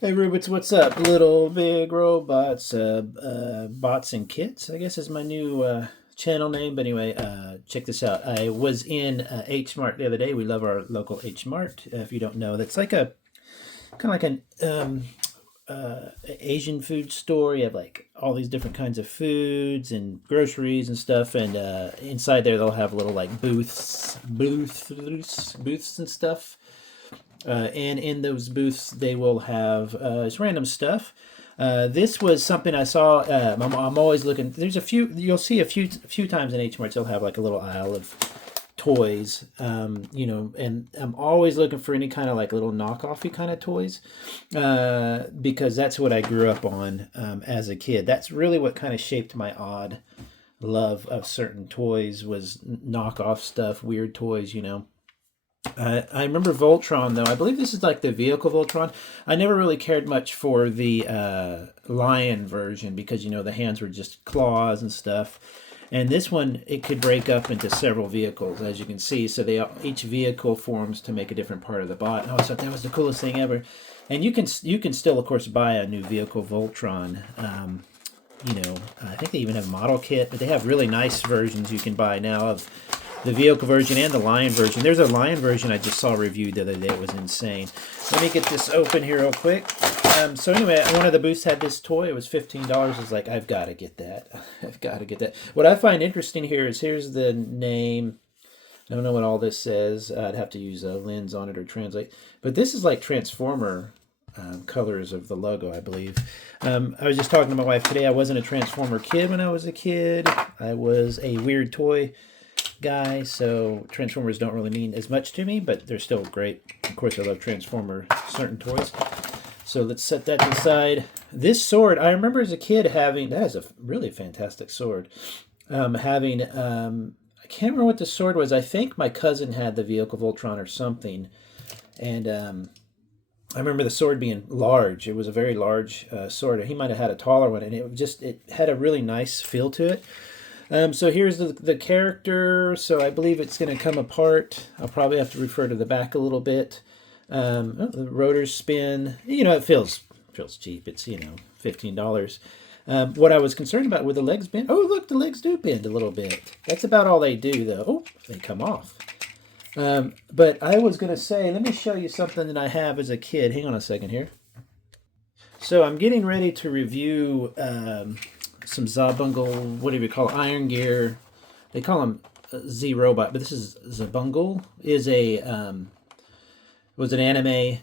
Hey Rubits, what's up? Little big robots, bots and kits, I guess is my new channel name. But anyway, check this out. I was in H Mart the other day. We love our local H Mart. If you don't know, that's like a kind of like an Asian food store. You have like all these different kinds of foods and groceries and stuff. And inside there, they'll have little like booths and stuff. And in those booths, they will have it's random stuff. This was something I saw. I'm always looking. There's a few. You'll see a few times in H Marts. They'll have like a little aisle of toys. And I'm always looking for any kind of like little knockoffy kind of toys, because that's what I grew up on as a kid. That's really what kind of shaped my odd love of certain toys was knockoff stuff, weird toys. I remember Voltron though. I believe this is like the vehicle Voltron. I never really cared much for the lion version because the hands were just claws and stuff. And this one, it could break up into several vehicles, as you can see. So each vehicle forms to make a different part of the bot. Oh, I thought that was the coolest thing ever. And you can still, of course, buy a new vehicle Voltron. I think they even have a model kit, but they have really nice versions you can buy now of the vehicle version and the lion version. There's a lion version I just saw reviewed the other day. It was insane. Let me get this open here real quick. So anyway, one of the booths had this toy. It was $15. I was like, I've got to get that. I've got to get that. What I find interesting here is here's the name. I don't know what all this says. I'd have to use a lens on it or translate. But this is like Transformer colors of the logo, I believe. I was just talking to my wife today. I wasn't a Transformer kid when I was a kid. I was a weird toy guy, so Transformers don't really mean as much to me, but they're still great. Of course, I love Transformer certain toys. So let's set that aside. This sword, I remember as a kid having, that is a really fantastic sword. I can't remember what the sword was. I think my cousin had the vehicle Voltron or something. And I remember the sword being large. It was a very large sword. He might have had a taller one, and it had a really nice feel to it. So here's the character. So I believe it's going to come apart. I'll probably have to refer to the back a little bit. The rotors spin. It feels cheap. It's $15. What I was concerned about were the legs bend. Oh, look, the legs do bend a little bit. That's about all they do, though. Oh, they come off. But I was going to say, let me show you something that I have as a kid. Hang on a second here. So I'm getting ready to review some Zabungle, whatever you call it, Iron Gear. They call them Z Robot, but this is Zabungle. Was an anime.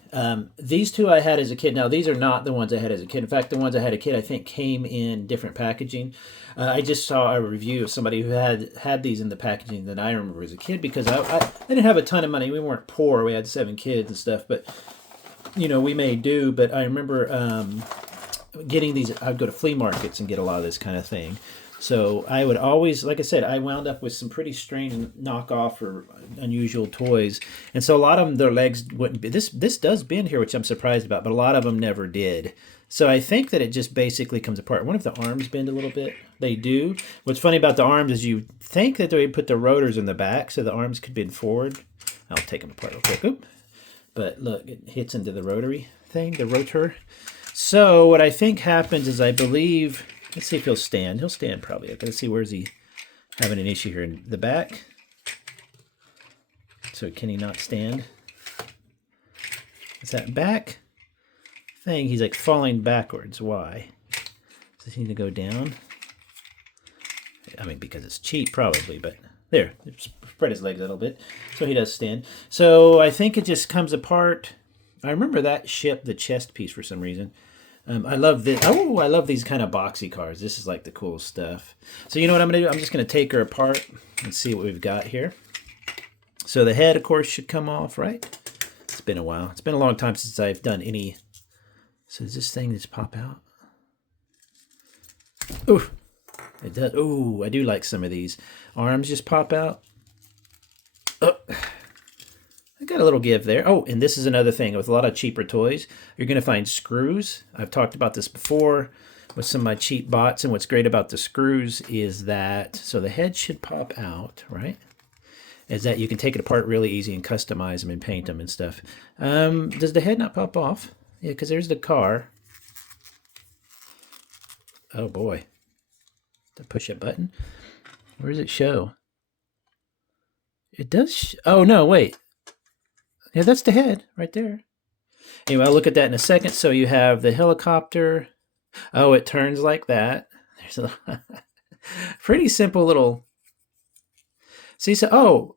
These two I had as a kid. Now these are not the ones I had as a kid. In fact, the ones I had as a kid I think came in different packaging. I just saw a review of somebody who had these in the packaging that I remember as a kid because I didn't have a ton of money. We weren't poor. We had 7 kids and stuff, but we may do. But I remember getting these. I'd go to flea markets and get a lot of this kind of thing. So I would always, like I said, I wound up with some pretty strange knockoff or unusual toys. And so a lot of them, their legs wouldn't be. This does bend here, which I'm surprised about, but a lot of them never did. So I think that it just basically comes apart. I wonder if the arms bend a little bit. They do. What's funny about the arms is you think that they put the rotors in the back so the arms could bend forward. I'll take them apart real quick. Oop. But look, it hits into the rotary thing, the rotor. So what I think happens is I believe, let's see if he'll stand. He'll stand probably. I've got to see where's he having an issue here in the back. So can he not stand? Is that back thing? He's like falling backwards. Why? Does he need to go down? I mean, because it's cheap probably, but there. Spread his legs a little bit. So he does stand. So I think it just comes apart. I remember that ship, the chest piece for some reason. I love this. Oh, I love these kind of boxy cars. This is like the cool stuff. So you know what I'm going to do? I'm just going to take her apart and see what we've got here. So the head, of course, should come off, right? It's been a while. It's been a long time since I've done any. So does this thing just pop out? Ooh, it does. Ooh, I do like some of these. Arms just pop out. Oh. I got a little give there. Oh, and this is another thing. With a lot of cheaper toys, you're going to find screws. I've talked about this before with some of my cheap bots, and what's great about the screws is that, so the head should pop out, right? Is that you can take it apart really easy and customize them and paint them and stuff. Does the head not pop off? Yeah, because there's the car. Oh boy. To push a button? Where does it show? It does. Oh no, wait. Yeah, that's the head right there. Anyway, I'll look at that in a second. So you have the helicopter. Oh, it turns like that. There's a pretty simple little. See, so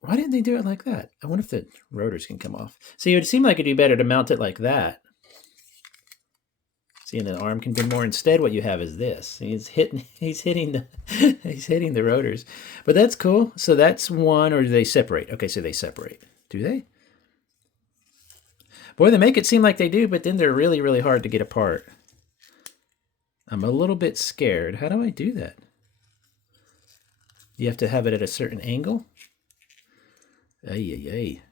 why didn't they do it like that? I wonder if the rotors can come off. See, it would seem like it'd be better to mount it like that. See, and the arm can bend more. Instead, what you have is this. He's hitting the rotors. But that's cool. So that's one, or do they separate? Okay, so they separate. Do they? Boy, they make it seem like they do, but then they're really, really hard to get apart. I'm a little bit scared. How do I do that? You have to have it at a certain angle? Ay, ay, ay.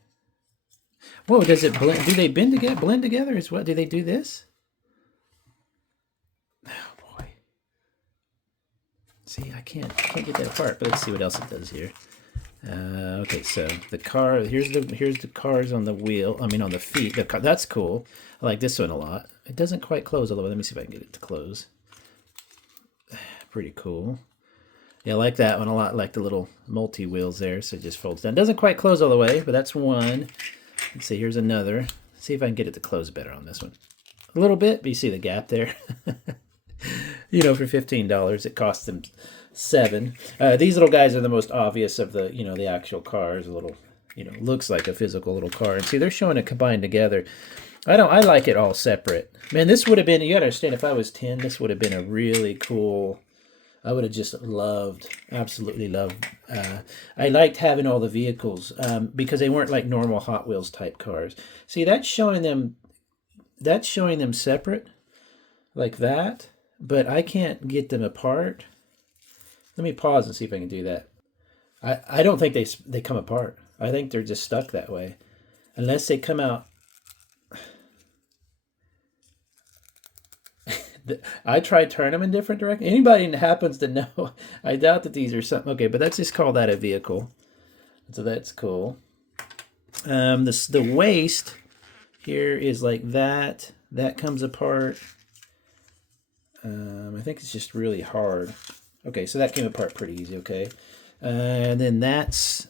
Whoa, does it blend? Do they blend together as well? Do they do this? Oh boy. See, I can't get that apart, but let's see what else it does here. Okay, so the car, here's the cars on the wheel, on the feet. That's cool. I like this one a lot. It doesn't quite close all the way. Let me see if I can get it to close. Pretty cool. Yeah, I like that one a lot, like the little multi-wheels there, so it just folds down. Doesn't quite close all the way, but that's one. Let's see, here's another. Let's see if I can get it to close better on this one. A little bit, but you see the gap there. For $15, it costs them $7. These little guys are the most obvious of the, the actual cars. A little, looks like a physical little car. And see, they're showing it combined together. I like it all separate. Man, this would have been, you gotta understand, if I was 10, this would have been a really cool, I would have just absolutely loved. I liked having all the vehicles because they weren't like normal Hot Wheels type cars. See, that's showing them separate like that, but I can't get them apart. Let me pause and see if I can do that. I don't think they come apart. I think they're just stuck that way. Unless they come out. I tried turning them in different directions. Anybody that happens to know, I doubt that these are something. Okay, but let's just call that a vehicle. So that's cool. The waist here is like that. That comes apart. I think it's just really hard. Okay, so that came apart pretty easy, okay. And then that's,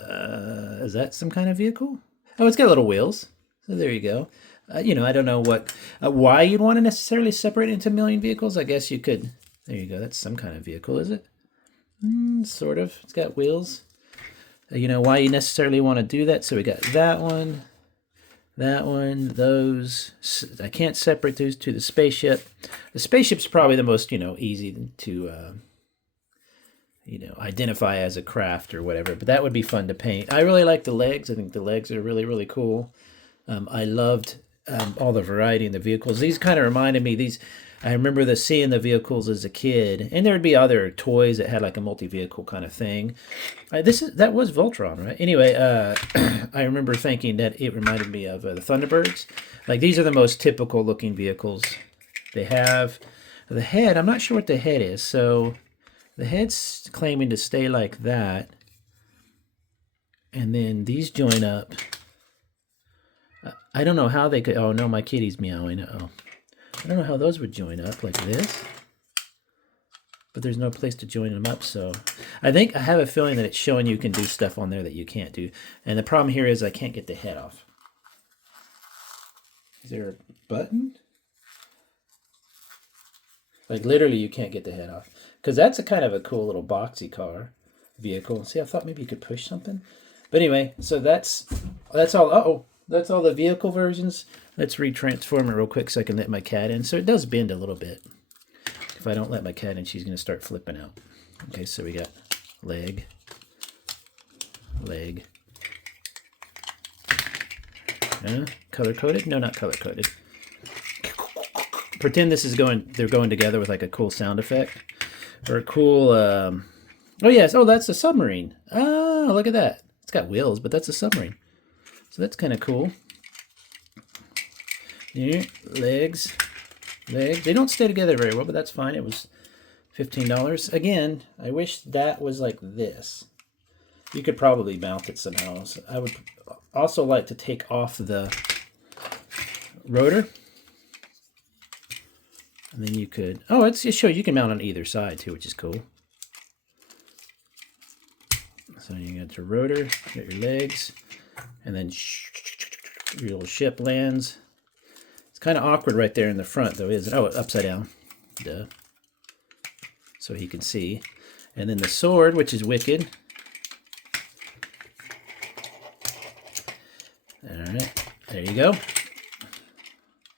is that some kind of vehicle? Oh, it's got little wheels. So there you go. I don't know why you'd want to necessarily separate it into a million vehicles. I guess you could. There you go. That's some kind of vehicle, is it? Sort of. It's got wheels. Why you necessarily want to do that. So we got that one, those. I can't separate those to the spaceship. The spaceship's probably the most, easy to, identify as a craft or whatever. But that would be fun to paint. I really like the legs. I think the legs are really, really cool. I loved all the variety in the vehicles. These kind of reminded me, I remember seeing the vehicles as a kid, and there would be other toys that had like a multi-vehicle kind of thing. That was Voltron, right? Anyway, I remember thinking that it reminded me of the Thunderbirds. Like, these are the most typical looking vehicles. They have the head. I'm not sure what the head is. So the head's claiming to stay like that. And then these join up. I don't know how they could. Oh no, my kitty's meowing. Uh-oh. I don't know how those would join up like this. But there's no place to join them up, so I have a feeling that it's showing you can do stuff on there that you can't do. And the problem here is I can't get the head off. Is there a button? Like, literally you can't get the head off. Because that's a kind of a cool little boxy car vehicle. See, I thought maybe you could push something. But anyway, so that's all. Uh-oh. That's all the vehicle versions. Let's retransform it real quick so I can let my cat in. So it does bend a little bit. If I don't let my cat in, she's going to start flipping out. Okay, so we got leg. Color-coded? No, not color-coded. Pretend they're going together with like a cool sound effect. Or a cool, oh yes, that's a submarine. Oh, look at that. It's got wheels, but that's a submarine. So that's kind of cool. Yeah, legs. They don't stay together very well, but that's fine. It was $15. Again, I wish that was like this. You could probably mount it somehow. So I would also like to take off the rotor. And then you could, oh, it shows you can mount on either side too, which is cool. So you got your rotor, get your legs, and then your little ship lands. It's kind of awkward right there in the front though, isn't it? Oh, upside down. Duh. So he can see. And then the sword, which is wicked. Alright, there you go.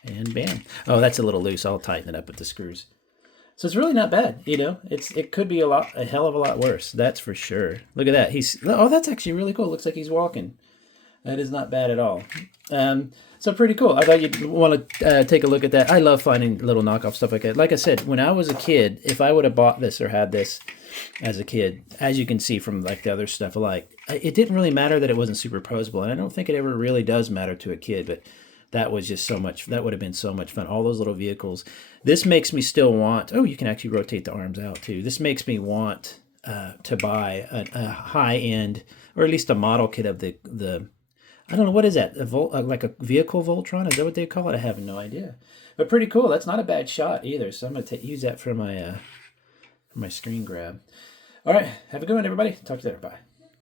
And bam. Oh, that's a little loose. I'll tighten it up with the screws. So it's really not bad, you know. It could be a hell of a lot worse. That's for sure. Look at that. Oh, that's actually really cool. Looks like he's walking. That is not bad at all. So pretty cool. I thought you'd want to take a look at that. I love finding little knockoff stuff like that. Like I said, when I was a kid, if I would have bought this or had this as a kid, as you can see from like the other stuff alike, it didn't really matter that it wasn't superposable, and I don't think it ever really does matter to a kid, but that was just so much, that would have been so much fun. All those little vehicles. This makes me still want, oh, you can actually rotate the arms out too. This makes me want to buy a high-end, or at least a model kit of the I don't know, what is that? Like a vehicle Voltron? Is that what they call it? I have no idea. But pretty cool. That's not a bad shot either. So I'm going to use that for my screen grab. All right. Have a good one, everybody. Talk to you later. Bye.